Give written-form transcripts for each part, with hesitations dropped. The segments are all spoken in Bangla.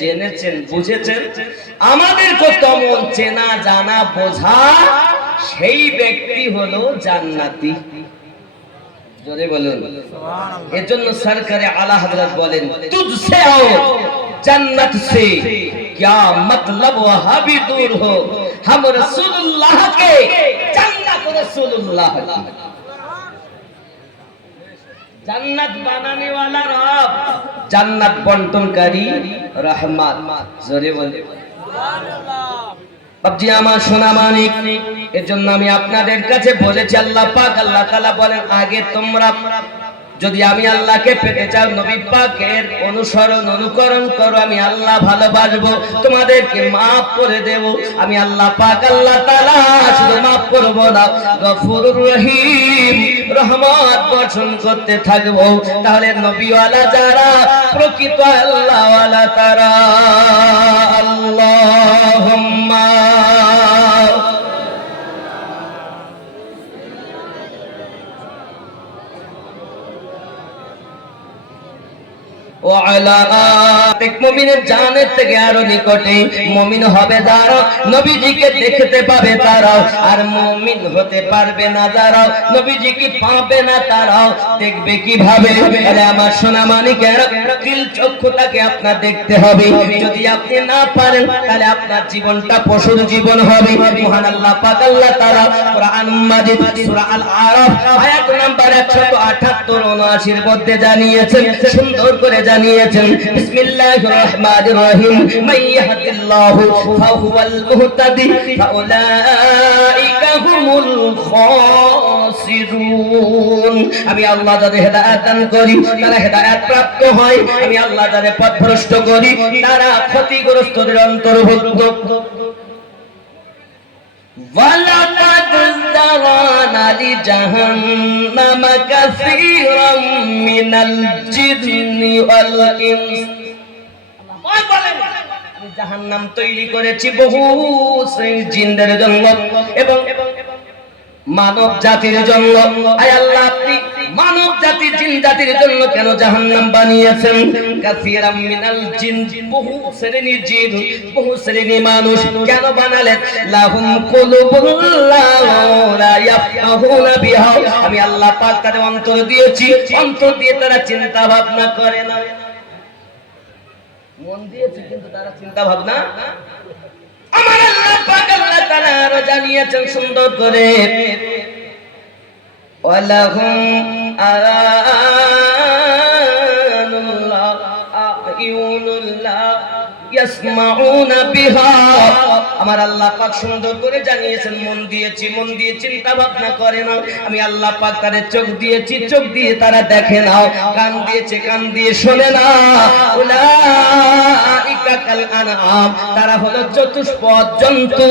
জেনেছেন, বুঝেছেন। আমাদেরকে তেমন চেনা জানা বোঝা সেই ব্যক্তি হলো জান্নাতি। জোরে বলুন সুবহানাল্লাহ। এজন্য সরকারে আলা হযরত বলেন, তুঝসে आओ जन्नत से क्या मतलब वहां भी दूर हो, हम रसूलुल्लाह के जन्नत रसूलुल्लाह की। জান্নাত বানানে वाला রব, জান্নাত বন্টনকারী রহমান। জোরে বলে সুবহানাল্লাহ। বাপজি আমার সোনা মানিক, এজন্য আমি আপনাদের কাছে বলেছি, আল্লাহ পাক আল্লাহ তাআলা বলেন, আগে তোমরা যদি আমি আল্লাহকে পেতে চাও, নবী পাকের অনুসরণ অনুকরণ করো, আমি আল্লাহ ভালোবাসবো, তোমাদেরকে maaf করে দেব। আমি আল্লাহ পাক আল্লাহ তাআলা শুধু maaf করব না, গফুরুর রহিম, রহমত বর্ষণ করতে থাকবো। তাহলে নবীওয়ালা যারা, প্রকৃত আল্লাহওয়ালা তারা। আল্লাহুম্মা মুমিনের জানের থেকে আরো নিকটে মুমিন হবে যারা, নবীজিকে দেখতে পাবে তারাও, আর মুমিন হতে পারবে না যারা, নবীজিকে পাবে না তারাও দেখবে কিভাবে? আরে আমার সোনা মানিকের দিল চক্ষুটাকে আপনার দেখতে হবে। যদি আপনি না পারেন, তাহলে আপনার জীবনটা পশুর জীবন হবে। মহান আল্লাহ পাক আল্লাহ তাআলা কোরআন মাজিদ সূরা আল আরাফ আয়াত নাম্বার 178-79 এর মধ্যে জানিয়েছেন, সুন্দর করে জানিয়েছেন, বিসমিল্লাহির রহমানির রহিম, মাইয়াহদিল্লাহু ফাহুয়াল মুহতাদি ফাউলাইকা হুমুল খাসিরুন। আমি আল্লাহ যাদের হেদায়েত দান করি তারা হেদায়েত প্রাপ্ত হয়, আমি আল্লাহ যাদের পথভ্রষ্ট করি তারা ক্ষতিগ্রস্তদের অন্তর্ভুক্ত। ওয়ালাকাদ যারানা লিজাহান্নামা কাসীরাম মিনাল জিন্নি ওয়াল ইনস। আল্লাহ বলেন, আমি জাহান্নাম তৈরি করেছি বহু শ্রেণীর জিনদের জন্য এবং মানব জাতির জন্য। আয় আল্লাহ, আপনি মানব জাতি জিন জাতির জন্য কেন জাহান্নাম বানিয়েছেন? কাসীরাম মিনাল জিন, বহু শ্রেণীর জিন, বহু শ্রেণীর মানুষ কেন বানালেন? লাহুম কুলুবুন লা ইয়াফকাহুনা বিহা, আমি আল্লাহ পাক তাদের অন্তর দিয়েছি, অন্তর দিয়ে তারা চিন্তা ভাবনা করে না। মন দিয়েছি কিন্তু তারা চিন্তা ভাবনা। আমার আল্লাহ পাক আল্লাহ তাআলা আরো জানিয়েছেন সুন্দর করে, ওয়ালাহুম আ'য়ুনুল্লাহ ইয়াসমাউনা বিহা, আমার আল্লাহ পাক সুন্দর করে জানিয়েছেন, মন দিয়েছি, মন দিয়ে চিন্তা ভাবনা করে না। আমি আল্লাহ পাক তাদের চোখ দিয়েছি, চোখ দিয়ে তারা দেখে না। কান দিয়েছে, কান দিয়ে শোনে না। উলাইকা কাল আনআম, তারা হলো চতুষ্পদ জন্তু,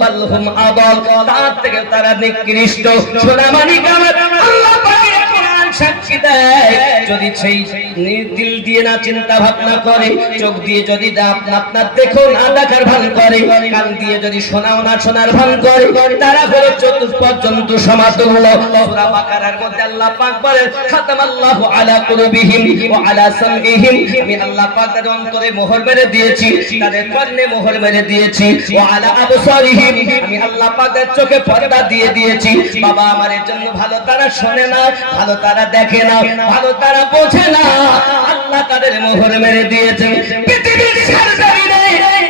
বালহুম আদাল, তার থেকে তারা নিকৃষ্ট। সোনা মানিক আমার আল্লাহ পাকের কোরআন সাক্ষী দেয়, যদি সেই দিল দিয়ে না চিন্তা ভাবনা করে, চোখ দিয়ে যদি আপনার দেখো না দেখার ভান করে, কান দিয়ে যদি শোনাও না শোনার ভান করে, তারা হলো চতুষ্পদ জন্তু সমাতুল্য। সূরা বাকারার মধ্যে আল্লাহ পাক বলেন, খাতামাল্লাহু আলা কুলুবিহিম ওয়া আলা সামঈহিম, আমি আল্লাহ পাক তাদের অন্তরে মোহর মেরে দিয়েছি, তাদের কর্ণে মোহর মেরে দিয়েছি। ওয়া আলা আবসারিহিম, আমি আল্লাহ পাক তাদের চোখে পর্দা দিয়ে দিয়েছি। বাবা আমার এর জন্য ভালো তারা শোনে না, ভালো তারা দেখে না, ভালো তারা বোঝে না, আল্লাহ তাদের মোহর মেরে দিয়েছেন। পৃথিবীর সরজমিনে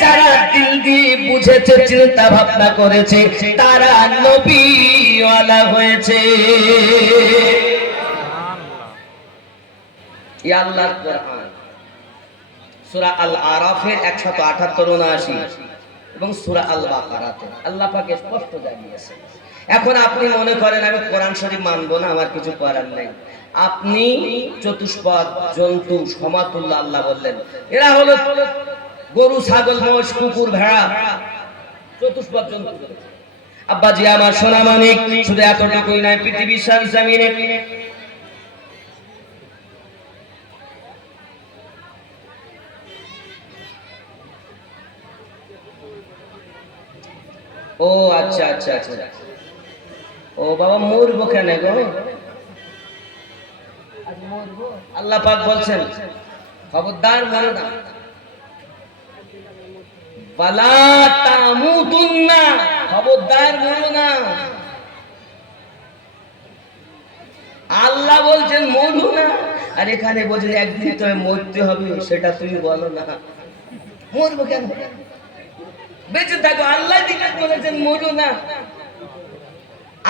যারা দিল দিয়ে বুঝেছে, চিন্তা ভাবনা করেছে, তারা নবীওয়ালা হয়েছে। ইয়া আল্লাহর কোরআন সূরা আল আরাফের 178-79 এবং সূরা আল বাকারাতে আল্লাহ পাক স্পষ্ট জানিয়েছেন। এখন আপনি মনে করেন আমি কোরআন শরীফ মানবো না, আমার কিছু করার নেই। আপনি চতুষ্পদ জন্তু সমাতুল্য আল্লাহ বললেন, এরা হলো গরু, ছাগল, মোষ, কুকুর, ভেড়া, চতুষ্পদ জন্তু। আব্বাজি আমার সোনা মানিক, শুধু এতটুকুই নয়, পৃথিবীর সরজমিনে ও আচ্ছা আচ্ছা আচ্ছা, ও বাবা মরবো কেন গো? আল্লাহ পাক বলছেন, খবরদার মরো না। ওয়ালা তামুতুন্না, খবরদার মরো না। আল্লাহ বলছেন মরো না, আর এখানে বলছেন একদিন তো মরতে হবে, সেটা তুমি বলো না। মরবো কেন? বেঁচে থাকো। আল্লাহ দিকে বলেছেন মরো না।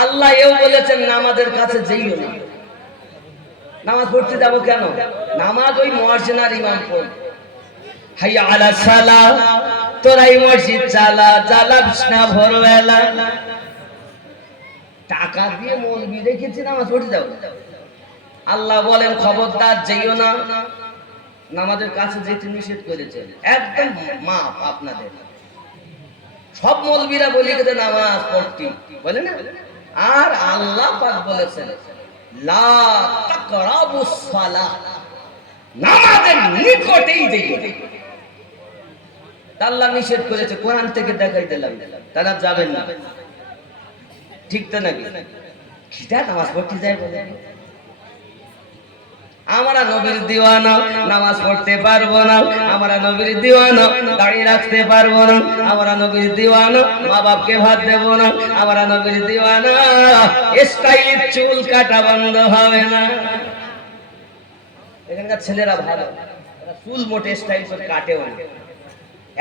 আল্লাহ এও বলেছেন নামাজের কাছে যেইও না। নামাজ পড়তে যাবো কেন? নামাজ ওই মুয়াজ্জিন আর ইমাম পড়ে। হাইয়া আলা সালাহ, তোরাই মসজিদ চালা, চালাস না ভোরবেলা। টাকা দিয়ে মৌলবি রেখেছি নামাজ পড়তে যাবো। আল্লাহ বলেন খবরদার যেইও না। নামাজের কাছে যেতে নিষেধ করেছেন, একদম মাপ আপনাদের। সব মৌলবীরা বলি যে নামাজ পড়তে বলে না, আর আল্লাহ পাক বলেছেন লা তাকরাবুস সালাহ, নামাজের নিকটেই যেও। আল্লাহ নিষেধ করেছে, কোরআন থেকে দেখাই দিলাম, তারা যাবেন না। ঠিক তো নাকি? খিদা নামাজ পড়তে যায় বলে আমরা নবীর দিওয়ানা, নামাজ পড়তে পারবো না। আমরা নবীর দিওয়ানা, দাড়ি রাখতে পারবো না। আমরা নবীর দিওয়ানা, মা বাপকে ভাত দেবো না। আমরা নবীর দিওয়ানা, স্টাইল চুল কাটা বন্ধ হবে না। এখানকার ছেলেরা ভালো, চুল মোটে স্টাইল করে কাটেও না।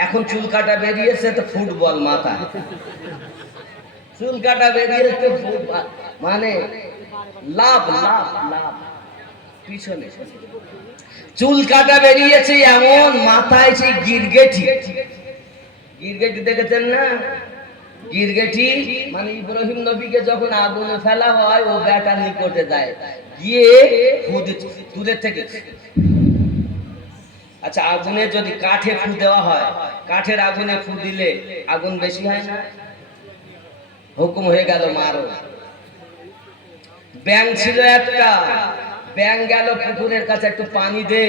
এখন চুল কাটা বেরিয়েছে তো ফুটবল মাথা, চুল কাটা বেরিয়েছে মানে লাভ লাভ লাভ। পিছনে চুল কাটা বেরিয়েছে এমন, মাথায় সেই গিরগেটি। গিরগেটি দেখেছেন না? গিরগেটি মানে ইব্রাহিম নবীকে যখন আগুনে ফেলা হয়, ও বেটার নিকটে যায়, গিয়ে দূরের থেকে। আচ্ছা, আগুনে যদি কাঠে ফু দেওয়া হয়, কাঠের আগুনে ফু দিলে আগুন বেশি হয় না? হুকুম হয়ে গেল মারো। ব্যাং ছিল একটা, ব্যাং গেল পুকুরের কাছে, একটু পানি দে।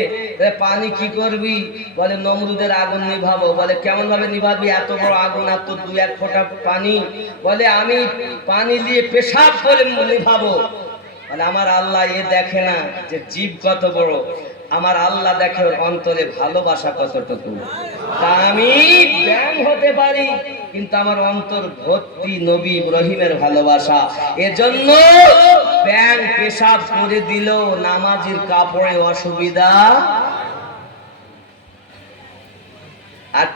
পানি কি করবি? বলে নমরুদের আগুন নিভাবো। বলে কেমন ভাবে নিভাবি? এত বড় আগুন, আর তো 2-1 ফোঁটা পানি। বলে আমি পানি দিয়ে পেশাব করে নিভাবো। মানে আমার আল্লাহ এ দেখে না যে জীব কত বড়, আমার আল্লাহ দেখে ওর অন্তরে ভালোবাসা কতটুকু। তা আমি ব্যাং হতে পারি, কিন্তু আমার অন্তর ভর্তি নবী ইব্রাহিমের ভালোবাসা। এজন্য ব্যাং পেশাব করে দিল, নামাজির কাপড়ে অসুবিধা। আর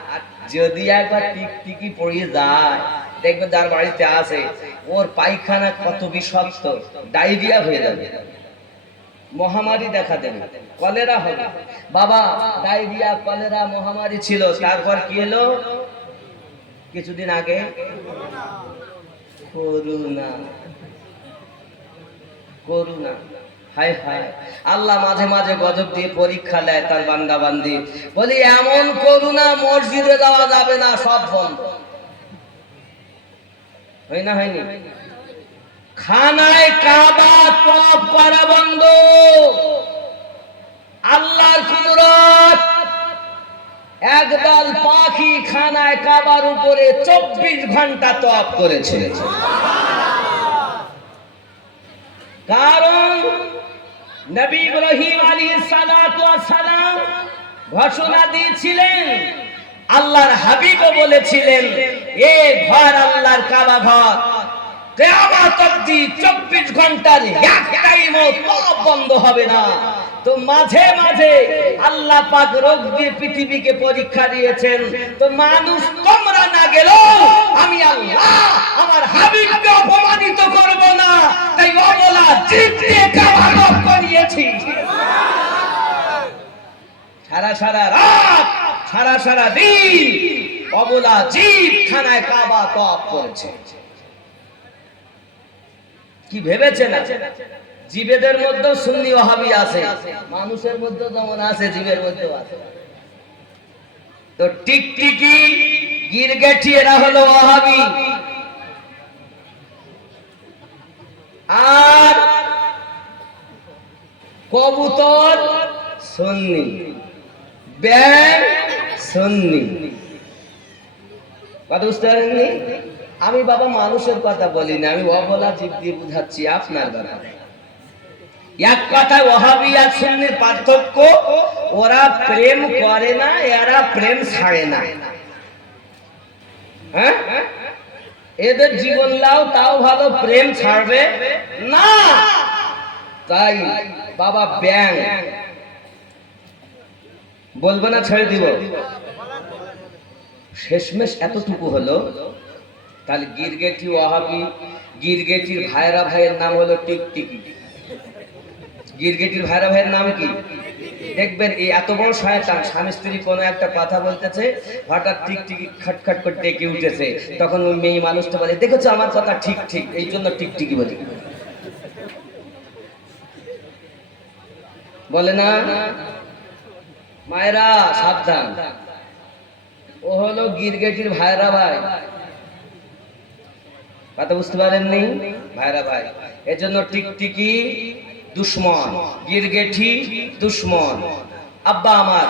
যদি একবার টিকটিকি পড়িয়ে যায়, দেখবেন যার বাড়িতে আছে, ওর পায়খানা কত বিষাক্ত, ডায়রিয়া হয়ে যাবে, মহামারী দেখা দেবে, কলেরা হবে। বাবা, ডায়রিয়া কলেরা মহামারী ছিল, তারপর কি এলো কিছুদিন আগে? করুণা। করুণা। হায় হায়, আল্লাহ মাঝে মাঝে গজব দিয়ে পরীক্ষা নেয় তার বান্দা বান্দি। বলি এমন করুণা, মসজিদে যাওয়া যাবে না, সব বন্ধ। হয় না? হয়নি? খানায় কাবা তওয়াফ করা বন্ধ। আল্লাহর কুদরত, একদল পাখি খানায় কাবার উপরে 24 ঘন্টা তওয়াফ করেছে। কারণ নবী ইব্রাহিম আলাইহিস সালাতু ওয়াস সালাম ঘোষণা দিয়েছিলেন, আল্লাহর হাবিবও বলেছিলেন, এ ঘর আল্লাহর কাবা ঘর, কিয়ামত অবধি 24 ঘন্টার এক টাইমও তওয়াফ বন্ধ হবে না। তো মাঝে মাঝে আল্লাহ পাক রোগ দিয়ে পৃথিবীকে পরীক্ষা দিয়েছেন। তো মানুষ তোমরা না গেলেও আমি আল্লাহ আমার হাবিবকে অপমানিত করব না, তাই অবলা জিদ দিয়ে কাবা তওয়াফ করিয়েছি। সারা রাত, সারা দিন অবলা জিদ খানায় কাবা তওয়াফ করেছে। কি ভেবেছে না? জীবেদের মধ্যে সুন্নি ওয়াহাবি আছে, মানুষের মধ্যে যেমন আছে জীবের মধ্যেও আছে। তো টিকটিকি, গিরগেটি এরা হলো ওয়াহাবি, আর কবুতর সুন্নি, ব্যাং সুন্নি। কথা বুঝতে পারেননি? আমি বাবা মানুষের কথা বলি না, আমি অবলা জীব দিয়ে বুঝাচ্ছি আপনার কথা। এক কথায় ওয়াহাবি আর সুন্নির পার্থক্য, ওরা প্রেম করে না, এরা প্রেম ছাড়ে না। হ্যাঁ, এদের জীবন লাও তাও ভালো, প্রেম ছাড়বে না। তাই বাবা ব্যাং বলবো না, ছেড়ে দিব। শেষমেশ এতটুকু হলো, তাহলে গিরগেটি ওয়াহাবি, গিরগেটির ভাইরা ভাইয়ের নাম হলো টিকটিকি। গিরগেটির ভাইরা ভাইয়ের নাম কি? দেখবেন এই এত বড় শয়তান, স্বামী স্ত্রী কোনো একটা কথা বলতেছে, হঠাৎ টিকটিকি খটখট করে ডেকে উঠেছে, তখন ওই মেয়ে মানুষটা বলে, দেখেছো আমার কথা ঠিক ঠিক, এই জন্য টিকটিকি বলি। বলে না? মায়েরা সাবধান, ও হলো গিরগেটির ভাইরা ভাই। কথা বুঝতে পারেননি? ভাইরা ভাই, এজন্য টিকটিকি দুশ্মন, গিরগেটি দুশ্মন। আব্বা আমার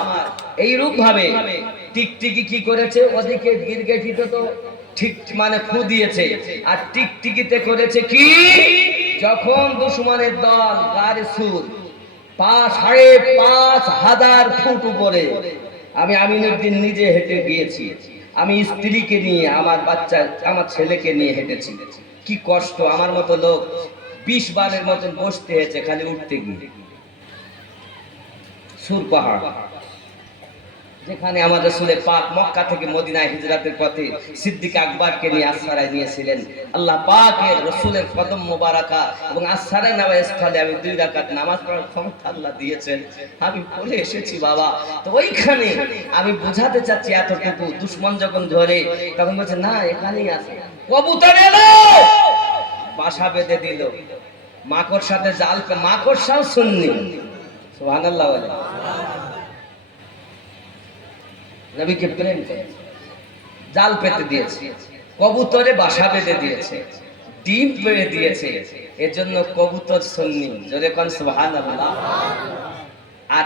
এইরূপ ভাবে টিকটিকি কি করেছে, ওদিকে গিরগেটিতে তো ঠিক মানে ফু দিয়েছে, আর টিকটিকিতে করেছে কি, যখন দুশ্মনের দল গাড়ি সুর 5,500 ফুট উপরে, আমি আমিনুদ্দিন নিজে হেঁটে গিয়েছি, আমি স্ত্রীকে নিয়ে, আমার বাচ্চা, আমার ছেলেকে নিয়ে হেঁটেছি। কি কষ্ট, আমার মতো লোক 20 বারের মতন বসতে হয়েছে খালি উঠতে গিয়ে। সুর পাহাড়, যেখানে আমাদের রাসূল পাক মক্কা থেকে মদিনায় হিজরতের পথে সিদ্দিক আকবরকে নিয়ে আসসারায় নিয়েছিলেন। আল্লাহ পাকের রাসূলের কদম মোবারকা এবং আসসারায় নামাজ স্থলে আমি 2 রাকাত নামাজ পড়ার ক্ষমতা আল্লাহ দিয়েছেন, আমি পড়ে এসেছি বাবা। তো ওইখানে আমি বোঝাতে চাচ্ছি এতটুকু, দুশমন যখন ধরে তখন বলছে না এখানেই আছে, কবুতর এলো, বাসা বেঁধে দিল, মাকড় সাথে জাল, মাকড়সাও সুন্নি, সুবহানাল্লাহ বলে, নবীকে প্রেম করে জাল পেতে দিয়েছে, কবুতরে বাসা বেঁধে দিয়েছে, ডিম পেড়ে দিয়েছে, এজন্য কবুতর সুন্নি। জোরে কোন সুবহানাল্লাহ। আর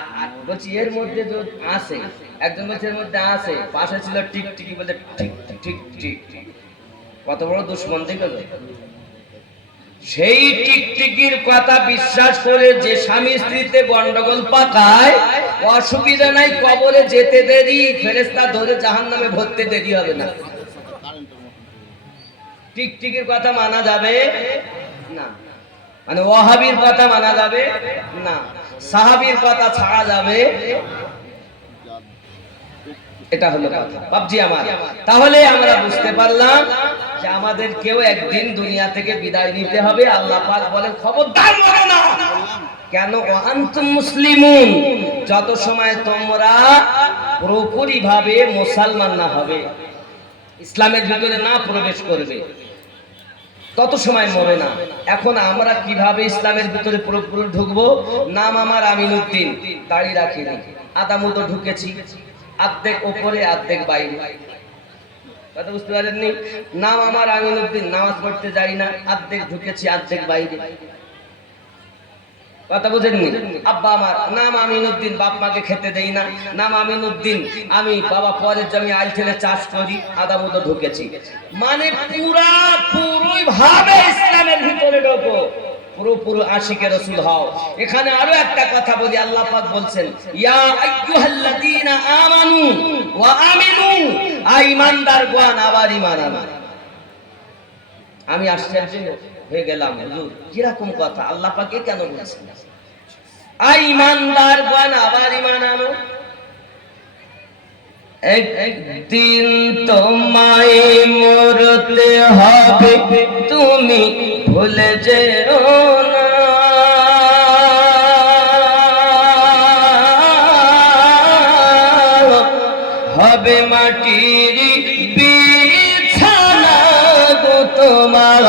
বলছি এর মধ্যে যে আছে, একজন বলছে এর মধ্যে আছে, পাশে ছিল টিকটিকি, বলে ঠিক ঠিক ঠিক, কত বড় দুশ্মন দেখো। সেই টিকটিকির কথা বিশ্বাস করে যে স্বামী স্ত্রীতে গন্ডগোল পাকায়, অসুবিধা নাই, কবরে যেতে দেরি, ফেরেশতা ধরে জাহান্নামে ভরতে দেরি হবে না। টিকটিকির কথা মানা যাবে না, মানে ওয়াহাবির কথা মানা যাবে না, সাহাবীর কথা ছাড়া যাবে, এটা হলো কথা। বাপজি আমার, তাহলে আমরা বুঝতে পারলাম যে আমাদের কেউ একদিন দুনিয়া থেকে বিদায় নিতে হবে। আল্লাহ পাক বলেন খবরদার মরো না। কেন? আনতুম মুসলিমুন, যত সময় তোমরা পুরোপুরি ভাবে মুসলমান না হবে, ইসলামের ভিতরে না প্রবেশ করবে, তত সময় মরে না। এখন আমরা কিভাবে ইসলামের ভিতরে পুরোপুরি ঢুকবো? নাম আমার আমিনুদ্দিন, দাড়ি রাখিনি, আদা মুঠো ঢুকেছি, অর্ধেক উপরে অর্ধেক বাইরে, কথা বুঝতে পারেননি? নাম আমার আমিনুদ্দিন, নামাজ পড়তে যাই না, অর্ধেক ঢুকেছি অর্ধেক বাইরে, কথা বুঝেননি? আব্বা আমার নাম আমিনুদ্দিন, বাপ মাকে খেতে দেই না, নাম আমিনুদ্দিন, আমি বাবা পরের জমি আইল ঠেলে চাষ করি, আদা মতো ঢুকেছি, মানে পুরোই ভাবে ইসলামের ভিতরে ঢোকো, পুরোপুরি আশিকে রাসূল হও। এখানে আরো একটা কথা বলি, আল্লাহ পাক বলছেন ইয়া আইয়ুহাল্লাযীনা আমানু ওয়া আমিনু, ঈমানদারগণ আবার ঈমান আনো। আমি আশ্চর্য হয়ে গেলাম, হুজুর কিরকম কথা, আল্লাহ পাক কেন বলছেন ঈমানদারগণ আবার ঈমান আনো? একদিন তোমায় মরতে হবে, তুমি ভুলে যেও না, হবে মাটির বিছানা গো তোমার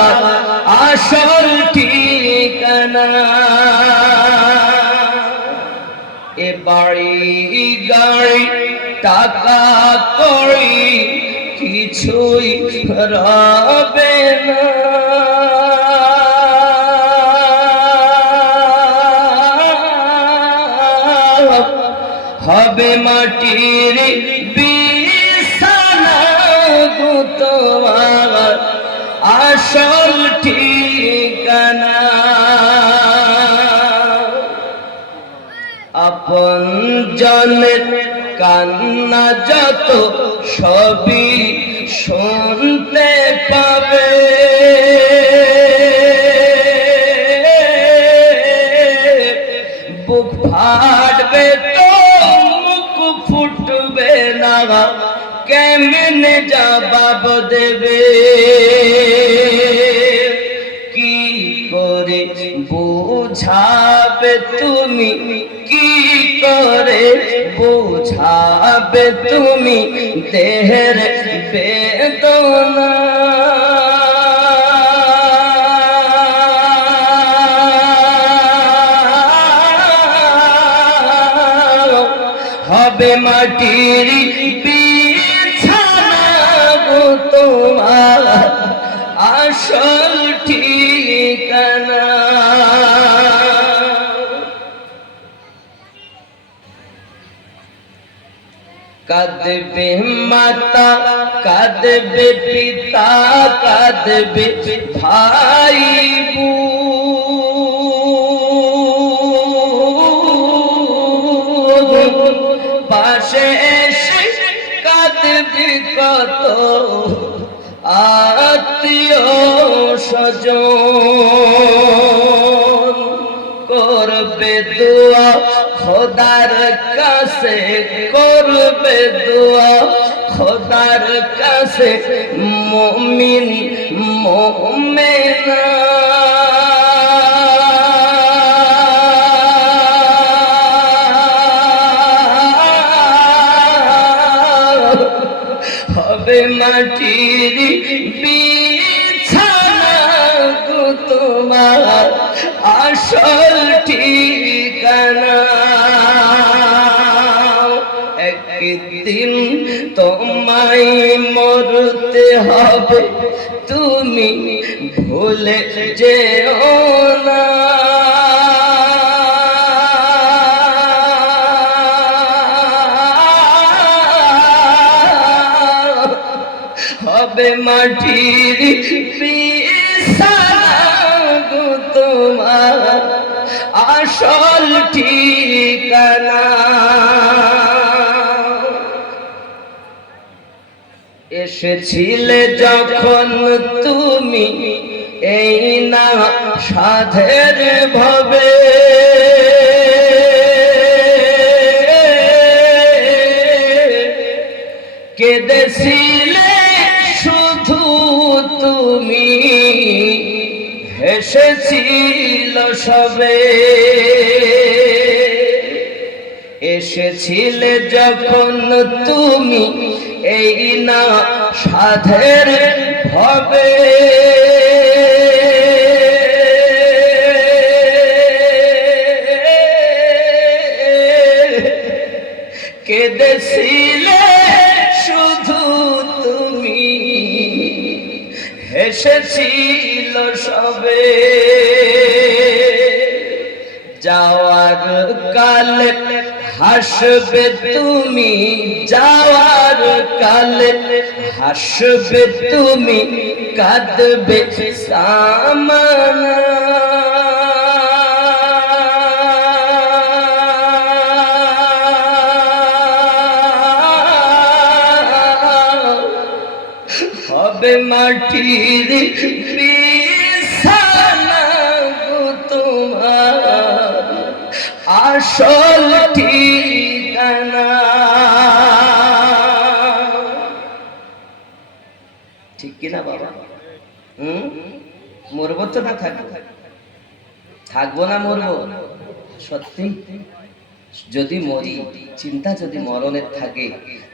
আসল ঠিকানা, এ বাড়ি গাড়ি টাকা কড়ি কিছুই রবে না, হবে মাটির বিছানা গো তোমার আসল ঠিকানা, আপন জনের কান্না যত সবই শুনতে পাবে। বুক ফাটবে তো মুখ ফুটবে না, কেমনে জবাব দেবে? কি করে বোঝাবে তুমি, কি করে বোঝাবে তুমি দেহের বেদনা? হবে মাটির বিছানা গো তোমার আসল ঠিকানা। কাঁদবে মাতা, কাঁদবে পিতা, কাঁদবে ভাই বোন, পাশে এসে কাঁদবে কত আত্মীয় স্বজন। করবে দোয়া খোদার কাছে, করবে দোয়া খোদার কাছে মুমিন মুমিনা। হবে মাটির বিছানা গো তোমার আসল ঠিকানা। একদিন তোমায় মরতে হবে, তুমি ভুলে যেও না। হবে মাটির বিছানা গো তোমার আসল ঠিকানা। এসেছিলে যখন তুমি এই না সাধের ভবে, কেঁদেছিলে শুধু তুমি, হেসেছিল সবে। এসেছিলে যখন তুমি এই না সাধের ভবে, কেঁদেছিলে শুধু তুমি, হেসেছিল সবে। যাওয়ার কালে হাসবে তুমি, যাওয়ার কালে হাসবে তুমি, কাঁদবে সামানা। হবে মাটির বিছানা গো তোমার আসল ঠিকানা। ঠিক কিনা বাবা? মরবো তো না থাকবো না মরবো? সত্যি যদি মরি, চিন্তা যদি মরণের থাকে,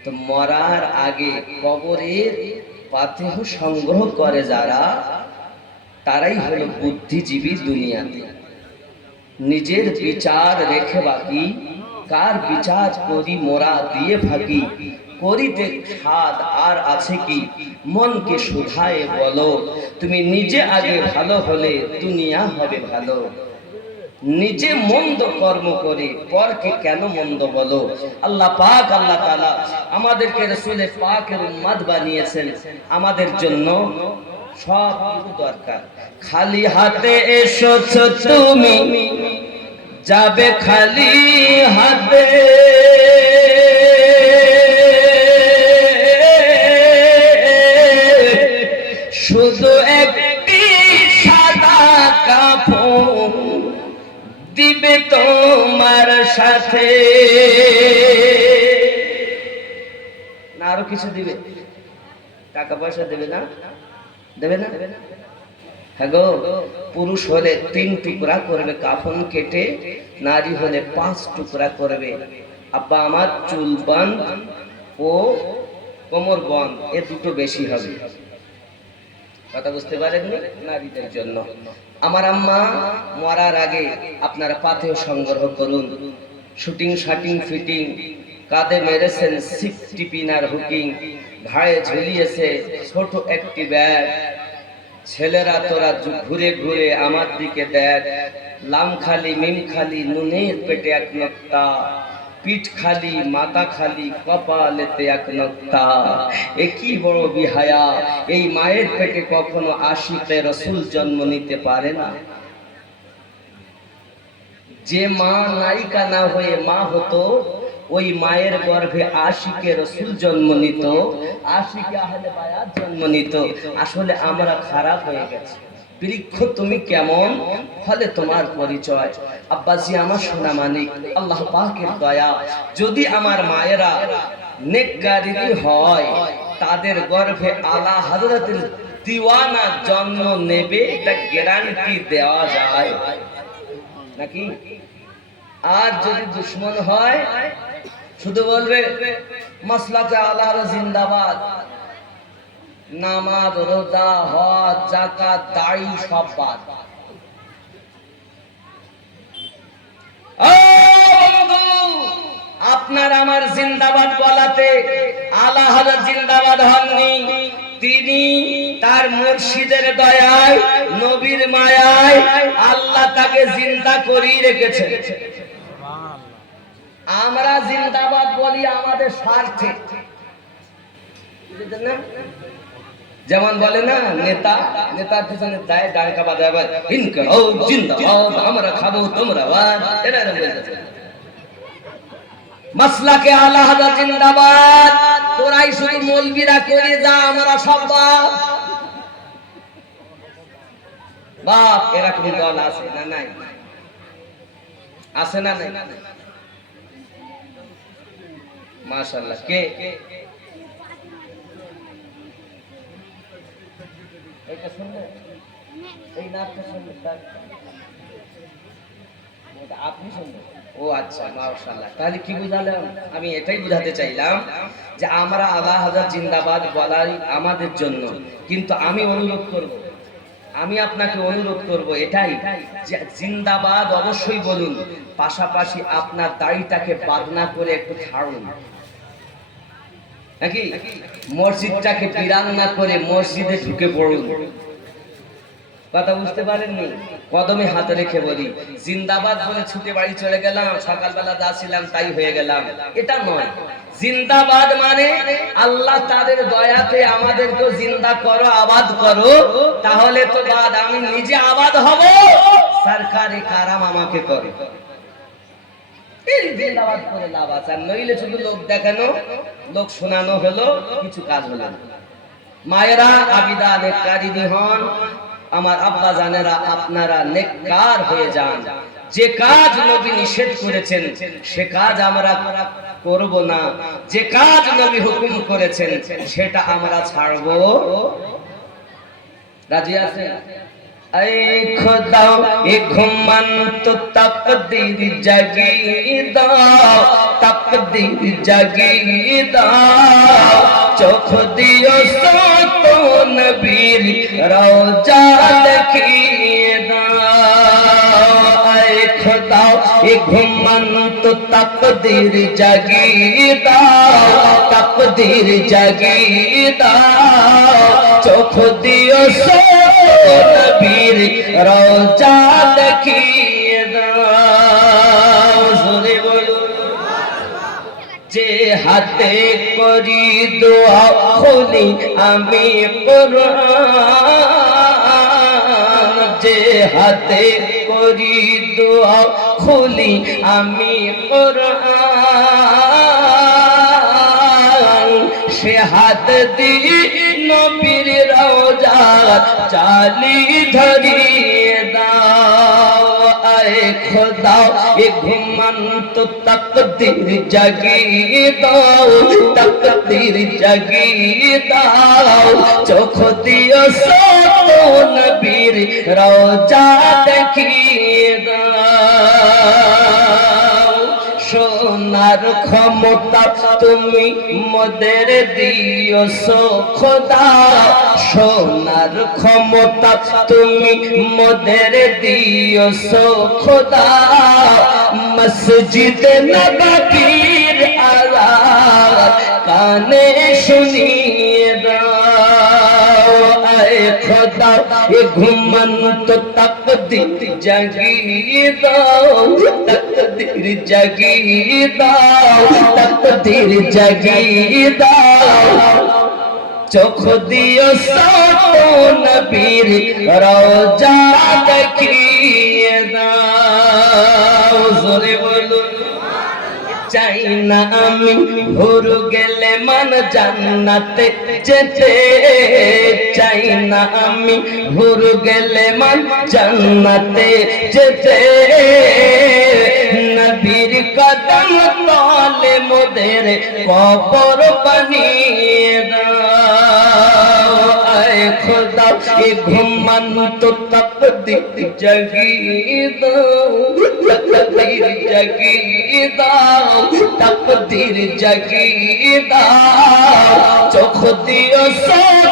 তো মরার আগে কবরের পাথেহ সংগ্রহ করে যারা, তারাই হলো বুদ্ধিজীবী দুনিয়াতে। নিজের বিচার রেখে বাকি, কার বিচার করি মোরা দিয়ে ফাঁকি, করিতে স্বাদ আর আছে কি, মনকে শুধায় বলো, তুমি নিজে আগে ভালো হলে দুনিয়া হবে ভালো। নিজে মন্দ কর্ম করে পরকে কেন মন্দ বলো? আল্লাহ পাক, আল্লাহ তাআলা আমাদেরকে রাসূলে পাকের উম্মত বানিয়েছেন, আমাদের জন্য সব কিছু দরকার। খালি হাতে এসেছো তুমি, যাবে খালি হাতে। সাথে না আরো কিছু দিবে, টাকা পয়সা দেবে না, দেবে না? হ্যাঁ গো, পুরুষ হলে 3 টুকরা করবে কাফন কেটে, নারী হলে 5 টুকরা করবে। আব্বা আমার চুল বাঁধ ও কোমর বন্ধ এ দুটো বেশি হবে। কথা বুঝতে পারেননি? নারীদের জন্য। আমার আম্মা মরার আগে আপনারা পাথেয় সংগ্রহ করুন, শুটিং শাটিং ফিটিং, কাঁধে মেরেছেন সিফটি পিনার হুকিং, ঘাড়ে ঝুলিয়েছে ছোট একটি ব্যাগ। ছেলেরা তোরা ঘুরে ঘুরে আমার দিকে দেখ, লাম খালি মিম খালি নুনের পেটে এক নক্তা, পিঠ খালি মাথা খালি কপালেতে এক নক্তা। এ কি বড় বিহায়া, এই মায়ের পেটে কখনো আশিকে রসুল জন্ম নিতে পারে না। যে মা নায়িকা না হয়ে মা হতো, ওই মায়ের গর্ভে আশিকে রসুল জন্ম নিত, আশিকে আহলে বায়াত জন্ম নিত। আসলে আমরা খারাপ হয়ে গেছি। বৃক্ষ তুমি কেমন, ফলে তোমার পরিচয়। আব্বাজি আমার সোনা মানিক, আল্লাহ পাকের দয়া, যদি আমার মায়েরা নেককারিনী হয়, তাদের গর্ভে আলা হযরতের দিওয়ানা জন্ম নেবে, এটা গ্যারান্টি দেওয়া যায় নাকি? আর যদি দুশ্মন হয়, শুধু বলবে মাসলাকে আল্লাহর জিন্দাবাদ, নামাজ রোজা হজ যাকাত দাড়ি সব বাদ। আপনার আমার জিন্দাবাদ বলাতে আলা হযরত জিন্দাবাদ হননি, তিনি তার মুর্শিদের দয়ায় নবীর মায়ায় আল্লাহ তাকে জিন্দা করিয়ে রেখেছে। আমরা জিন্দাবাদ বলি আমাদের স্বার্থে, যেমন বলে না নেতা, নেতার পিছনে যায় ডাঙ্কা বাজায়, জিন্দাবাদ আমরা খাবো তোমরা বাদ, এরকম বলতেছে। মাসলাকে আলা হযরত জিন্দাবাদ, তোরাই শুধু মৌলবীরা করে যা, আমরা সব বাপ বাপ। এরকম দল আছে না নাই? আছে না নাই? মাশাআল্লাহ। কে এটা শুনলে, এই নামটা শুনলে আপনি শুনলেন? ও আচ্ছা, মাশাআল্লাহ। তাহলে কি বুঝালাম? আমি এটাই বুঝাতে চাইলাম যে আমরা আলা হযরত জিন্দাবাদ বলাই আমাদের জন্য, কিন্তু আমি অনুরোধ করব, আমি আপনাকে অনুরোধ করব এটাই যে জিন্দাবাদ অবশ্যই বলুন, পাশাপাশি আপনার দাড়িটাকে বাদ না করে একটু ছাড়ুন নাকি? মসজিদটাকে বিরান না করে মসজিদে ঢুকে পড়ুন। কথা বুঝতে পারেননি? কদমে হাতে রেখে বলি, জিন্দাবাদ বলে ছুটে বাড়ি চলে গেলাম, সকালবেলা যা ছিলাম তাই হয়ে গেলাম, এটা নয়। জিন্দাবাদ মানে আল্লাহ তাদের দয়াতে আমাদেরকে জিন্দা করো, আবাদ করো, তাহলে তো বাদ, আমি নিজে আবাদ হব, সরকারি কারাম আমাকে করে। জিন্দাবাদ করে লাভ আছে, আর নইলে শুধু লোক দেখানো, লোক শোনানো হলো, কিছু কাজ হলো না। মায়েরা আবিদা নেককারিনী হন, আমার আব্বা জানেরা আপনারা নেককার হয়ে যান। যে কাজ নবী নিষেধ করেছেন সে কাজ আমরা করব না, যে কাজ নবী হুকুম করেছেন সেটা আমরা ছাড়ব। রাজি আছেন? ऐ खुदा ये घुमन तो तकदीर जगीदा, तकदीर जगीदा, चोख दियो सो तो नबीर रोजा देखीदा। ऐ खुदा ये घुमन तो तकदीर जगीदा, तकदीर जगीदा, चोख दियो सो नबीर रोजा देखिए दाओ। जोरे बोलो। जे हाथे करी दुआ खुली आमी कुरान, जे हाथे करी दुआ खुली आमी कुरान, সে হাত দিয়ে নবীর রওজা চালি ধরিয়ে দাও আয়ে খোদা এ ঘুমন্ত তাকদীর জাগিয়ে দাও তাকদীর জাগিয়ে দাও চোখ দিও সত নবীর রওজা দেখিয়ে দাও সোনার ক্ষমতা তুমি মোদের দিও খোদা সোনার ক্ষমতা তুমি মোদের দিও খোদা মসজিদ নববীর আওয়াজ কানে শুনিয়ে দাও আয়ে খোদা এ ঘুমন্ত তাকদীর জাগিয়ে দাও তাকদীর জাগিয়ে দাও তাকদীর জাগিয়ে দাও চোখ দিও সত নবীর রওজা দেখিয়ে দাও জোরে বলুন চাই না আমি ভোর গেলে মান জান্নাতে যেতে চাই না আমি ভোর গেলে মান জান্নাতে যেতে নবীর কদম তলে মোদের কবর বানিয়ে দাও আয়ে খোদা এ ঘুমন্ত তাকদীর জাগিয়ে দাও তাকদীর জাগিয়ে দাও তাকদীর জাগিয়ে দাও চোখ দিও সত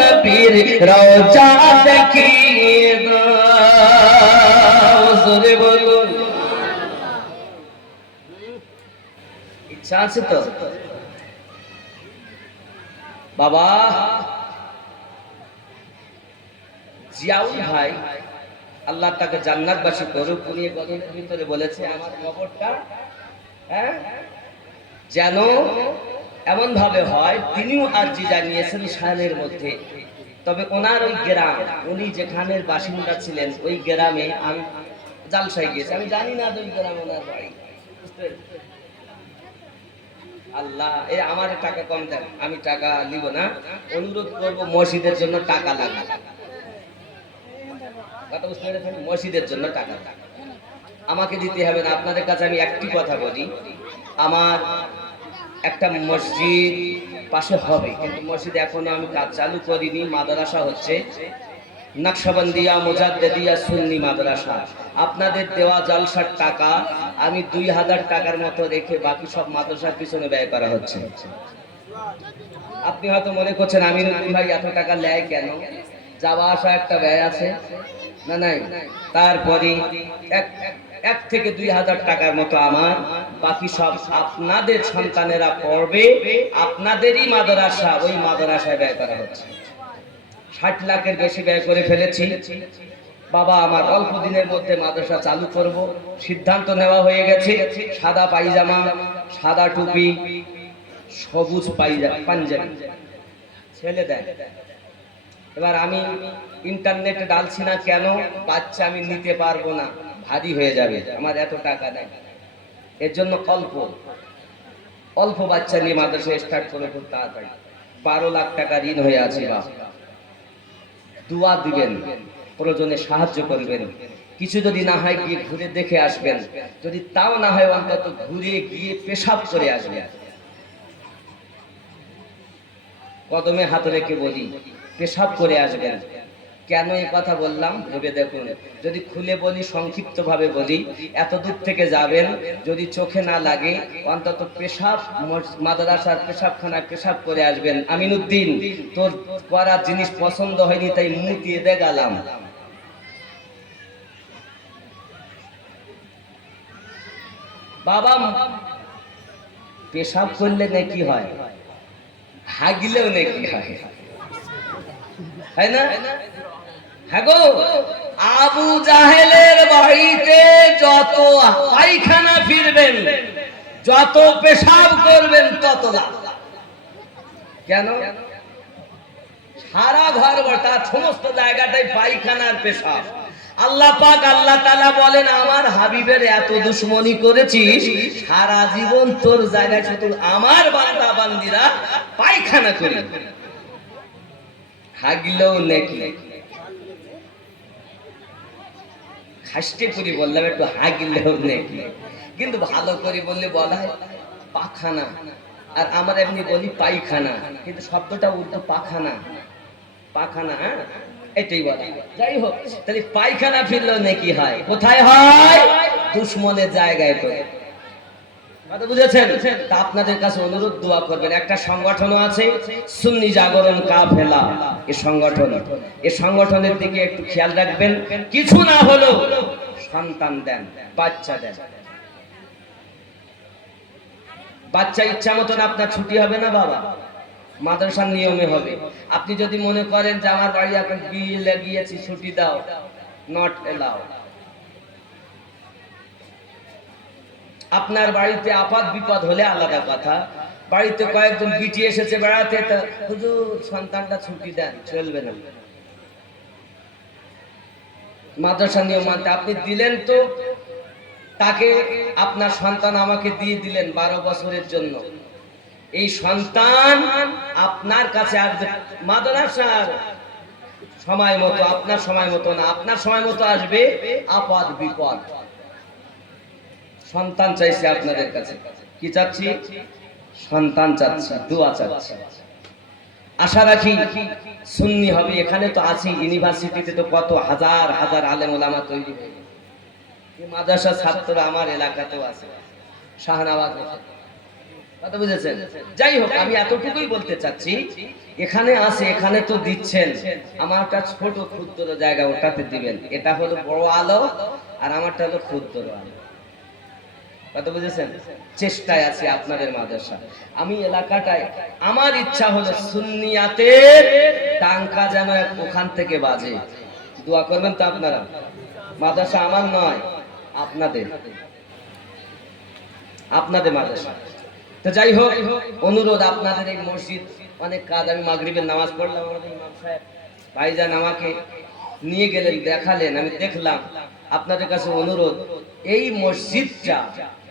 নবীর রওজা দেখিয়ে দাও জোরে বলুন ইচ্ছা আছে তো বাবা জিয়াউল ভাই আল্লাহ তাকে জান্নাতবাসী করুক উনি গজলের ভিতরে বলেছে আমার কবরটা যেন এমন ভাবে হয় তিনিও আরজি জানিয়েছেন শানের মধ্যে তবে ওনার ওই গ্রাম উনি যেখানের বাসিন্দা ছিলেন ওই গ্রামে আমি জালসায় গিয়েছি আমি জানি না ওই গ্রাম ওনার বাড়ি আল্লাহ এই আমার টাকা কম দেন আমি টাকা নিব না অনুরোধ করবো মসজিদের জন্য টাকা লাগবে কথা বুঝতে পেরেছেন মসজিদের জন্য টাকা আমাকে দিতে হবে না আপনাদের কাছে আমি একটি কথা বলি আমার একটা মসজিদ পাশে হবে কিন্তু মসজিদ এখনো আমি কাজ চালু করিনি মাদ্রাসা হচ্ছে নকশবন্দিয়া মুজাদ্দিদিয়া সুন্নি মাদ্রাসা আপনাদের দেওয়া জালসার টাকা আমি 2000 টাকার মতো রেখে বাকি সব মাদ্রাসার পিছনে ব্যয় করা হচ্ছে আপনি হয়তো মনে করছেন আমি ভাই এত টাকা নেয় কেন যাওয়া আসা একটা ব্যয় আছে না নাই তারপরে এক থেকে 2000 টাকার মতো আমার বাকি সব আপনাদের সন্তানেরা পড়বে আপনাদেরই মাদ্রাসা ওই মাদ্রাসায় ব্যয় করা হচ্ছে 60 লাখের বেশি ব্যয় করে ফেলেছি বাবা আমার অল্প দিনের মধ্যে মাদ্রাসা চালু করব সিদ্ধান্ত নেওয়া হয়ে গেছে সাদা পায়জামা সাদা টুপি সবুজ পাঞ্জাবি ছেলে দেয় এবার আমি ইন্টারনেটে ডালছি না কেন বাচ্চা আমি নিতে পারবো না ভারী হয়ে যাবে আমার এত টাকা নেই এর জন্য অল্প বাচ্চা নিয়ে মাদ্রাসা স্টার্ট করে খুব তাড়াতাড়ি 12 লাখ টাকা ঋণ হয়ে আছে বাবা দোয়া দিবেন প্রয়োজনে সাহায্য করবেন কিছু যদি না হয় গিয়ে ঘুরে দেখে আসবেন যদি তাও না হয় অন্তত ঘুরে গিয়ে পেশাব করে আসবেন কদমে হাত রেখে বলি পেশাব করে আসবেন কেন এই কথা বললাম ভেবে দেখুন যদি খুলে বলি সংক্ষিপ্ত ভাবে বলি এত দূর থেকে যাবেন যদি চোখে না লাগে অন্তত পেশাব মাদ্রাসার পেশাবখানায় পেশাব করে আসবেন আমিনুদ্দিন তোর করার জিনিস পছন্দ হয়নি তাই মুতিয়ে দে গেলাম বাবা পেশাব করলে নাকি হয় হাগিলেও নাকি হয় তাই না হ্যাঁ গো আবু জাহেলের বাড়িতে যত পায়খানা ফিরবেন যত পেশাব করবেন তত লাভ কেন সারা ঘর বটা সমস্ত জায়গাটাই পায়খানার পেশাব আল্লাহ পাক আল্লাহ তাআলা বলেন আমার হাবিবের এত দুশমনি করেছিস সারা জীবন তোর জায়গায় শুধু আমার বান্দা বান্দিরা পায়খানা করে হাগলেও নাকি খাসতে করি বললাম একটু হাগলেও নাকি, কিন্তু ভালো করে বললে বলা হয় পাখানা, আর আমরা এমনি বলি পায়খানা, কিন্তু শব্দটা উল্টো পাখানা। পাখানা, হ্যাঁ এটাই বলা। যাই হোক, তাহলে পায়খানা ফিরলেও নাকি হয়, কোথায় হয়? দুশ্মনের জায়গায়। তো কথা বুঝেছেন? তা আপনাদের কাছে অনুরোধ, দোয়া করবেন। একটা সংগঠন আছে সুন্নি জাগরণ কাফেলা, এই সংগঠনের দিকে একটু খেয়াল রাখবেন। কিছু না হলেও সন্তান দেন, বাচ্চা দেন। বাচ্চা ইচ্ছা মতন আপনার ছুটি হবে না বাবা, মাদ্রাসার নিয়মে হবে। আপনি যদি মনে করেন যে আমার বাড়ি এখন বিয়ে লাগিয়েছি, ছুটি দাও, নট এলাও। আপনার বাড়িতে আপাত বিপদ হলে আলাদা কথা, বাড়িতে কয়েকজন বিটি এসেছে বেড়াতে, তা হুজুর সন্তানটা ছুটি দেন, চলবে না। মাদ্রাসা নিয়ম মানতে, আপনি দিলেন তো তাকে, আপনার সন্তান আমাকে দিয়ে দিলেন 12 বছরের জন্য। এই সন্তান আপনার কাছে আসবে মাদ্রাসার সময় মতো, আপনার সময় মতো না, আপনার সময় মতো আসবে আপাত বিপদ। সন্তান চাইছে আপনাদের কাছে, কি চাচ্ছি? সন্তান চাচ্ছি, দোয়া চাচ্ছি। আশা রাখি সুন্নি হবে। এখানে তো আছি, ইউনিভার্সিটিতে তো কত হাজার হাজার আলেম ওলামা তৈরি হয়ে গেছে। মাদ্রাসার ছাত্ররা আমার এলাকাতেও আছে, শাহনাবাদ। কথা বুঝেছেন? যাই হোক, আমি এতটুকুই বলতে চাচ্ছি, এখানে আছে, এখানে তো দিচ্ছেন, আমার একটা ছোট ক্ষুদ্র জায়গা, ওটাতে দিবেন। এটা হলো বড় আলো, আর আমারটা হলো ক্ষুদ্র আলো। কথা বুঝেছেন? চেষ্টায় আছে আপনাদের মাদ্রাসা। আমি এলাকাটায়, আমার ইচ্ছা হলো সুন্নিয়াতের টাঙ্কা যেন ওখান থেকে বাজে। দোয়া করবেন তো আপনারা। মাদ্রাসা আমার নয়, আপনাদের, আপনাদের মাদ্রাসা। তো যাই হোক, অনুরোধ আপনাদের এই মসজিদ অনেক কাজ। আমি মাগরিবের নামাজ পড়লাম, আমাদের ইমাম সাহেব ভাইজান আমাকে নিয়ে গেলেন, দেখালেন, আমি দেখলাম। আপনাদের কাছে অনুরোধ, এই মসজিদটা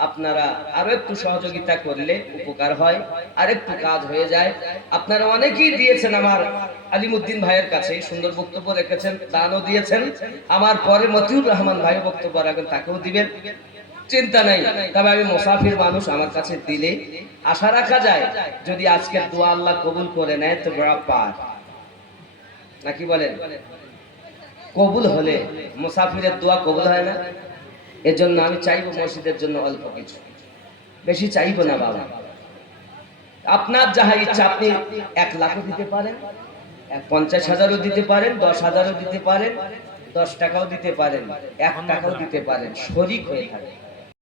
আপনারা আরো একটু সহযোগিতা করলে উপকার হয়, আর একটু কাজ হয়ে যায়। আপনারা অনেকেই দিয়েছেন, আমার আলিমউদ্দিন ভাইয়ের কাছে সুন্দর বক্তব্য রেখেছেন, দানও দিয়েছেন। আমার পরে মতিউর রহমান ভাই বক্তব্য রাখবেন, তাকেও দিবেন, চিন্তা নাই। তবে আমি মুসাফির মানুষ, আমার কাছে দিলে আশা রাখা যায় যদি আজকের দোয়া আল্লাহ কবুল করে নেয় তো বড় পার, নাকি বলেন? কবুল হলে মুসাফিরের দোয়া কবুল হয় না। এজন্য আমি চাইবো মসজিদের জন্য অল্প কিছু, বেশি চাইবো না বাবা। আপনার যাহা ইচ্ছা, আপনি 1 লাখও দিতে পারেন, 50,000ও দিতে পারেন, 10,000ও দিতে পারেন, 10 টাকাও দিতে পারেন, 1 টাকাও দিতে পারেন, শরীক হয়ে থাকে।